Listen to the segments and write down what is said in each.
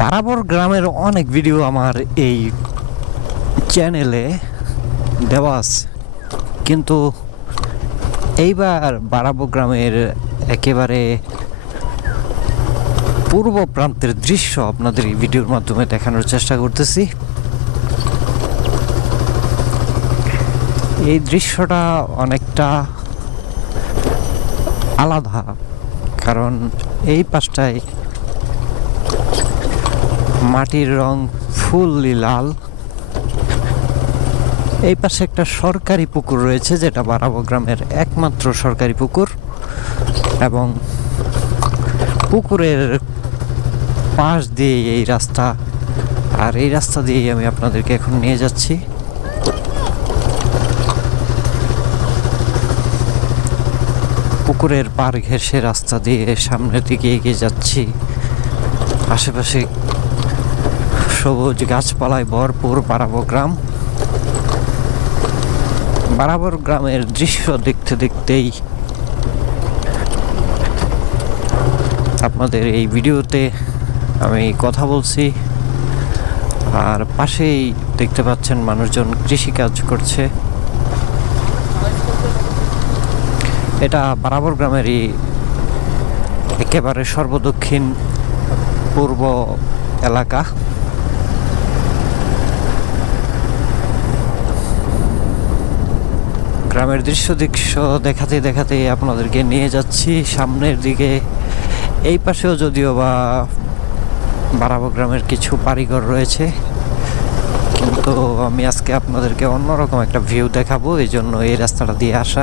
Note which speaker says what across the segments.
Speaker 1: বারাবর গ্রামের অনেক ভিডিও আমার এই চ্যানেলে দেওয়া আছে। কিন্তু এইবার বারাবর গ্রামের একেবারে পূর্ব প্রান্তের দৃশ্য আপনাদের এই ভিডিওর মাধ্যমে দেখানোর চেষ্টা করতেছি। এই দৃশ্যটা অনেকটা আলাদা, কারণ এই পাশটায় মাটির রং ফুললি লাল। এই পাশে একটা সরকারি পুকুর রয়েছে, যেটা বারাবো গ্রামের একমাত্র সরকারি পুকুর এবং পুকুরের পাশ দিয়ে এই রাস্তা। আর এই রাস্তা দিয়েই আমি আপনাদেরকে এখন নিয়ে যাচ্ছি। পুকুরের পার ঘেঁষে রাস্তা দিয়ে সামনের দিকে এগিয়ে যাচ্ছি। আশেপাশে সবুজ গাছপালায় ভরপুর বারাবো গ্রাম। বারাবর গ্রামের দৃশ্য দেখতে দেখতেই আপনাদের এই ভিডিওতে আমি কথা বলছি। আর পাশেই দেখতে পাচ্ছেন মানুষজন কৃষিকাজ করছে। এটা বারাবর গ্রামেরই একেবারে সর্বদক্ষিণ পূর্ব এলাকা। গ্রামের দৃশ্য দৃশ্য দেখাতে দেখাতে আপনাদেরকে নিয়ে যাচ্ছি সামনের দিকে। এই পাশেও যদিও বা বারাবো গ্রামের কিছু বাড়িঘর রয়েছে, কিন্তু আমি আজকে আপনাদেরকে অন্যরকম একটা ভিউ দেখাবো, এই জন্য এই রাস্তাটা দিয়ে আসা।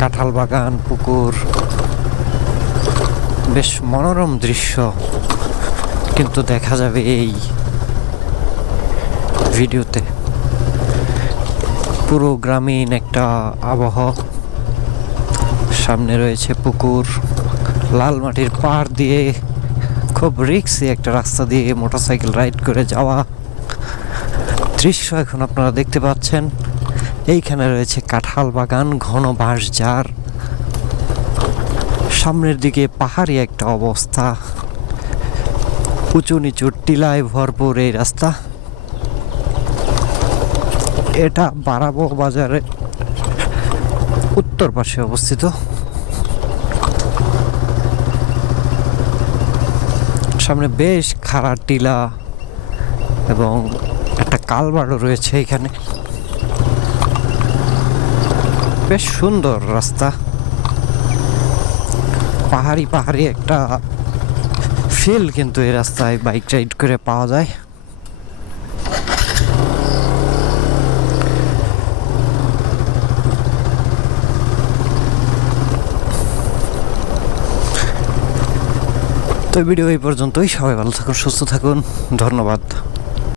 Speaker 1: কাঁঠাল বাগান, পুকুর, বেশ মনোরম দৃশ্য। কিন্তু দেখা যাবে এই ভিডিওতে। পুরো গ্রামীণ একটা আবহাওয়া। সামনে রয়েছে পুকুর, লাল মাটির পাড় দিয়ে খুব রিক্সি একটা রাস্তা দিয়ে মোটরসাইকেল রাইড করে যাওয়া। দৃশ্য এখন আপনারা দেখতে পাচ্ছেন। এইখানে রয়েছে কাঁঠাল বাগান, ঘন বাঁশ ঝাড় সামনের দিকে পাহাড়ি একটা অবস্থা। উঁচু নিচু টিলায় ভরপুর এই রাস্তা। এটা বারাবো বাজারে উত্তর পাশে অবস্থিত। সামনে বেশ খাড়া টিলা এবং একটা কালবাড়ও রয়েছে এখানে। বেশ সুন্দর রাস্তা। পাহাড়ি পাহাড়ি একটা ফিল, কিন্তু এই রাস্তায় বাইক রাইড করে পাওয়া যায়। তো ভিডিও এই পর্যন্তই। সবাই ভালো থাকুন, সুস্থ থাকুন। ধন্যবাদ।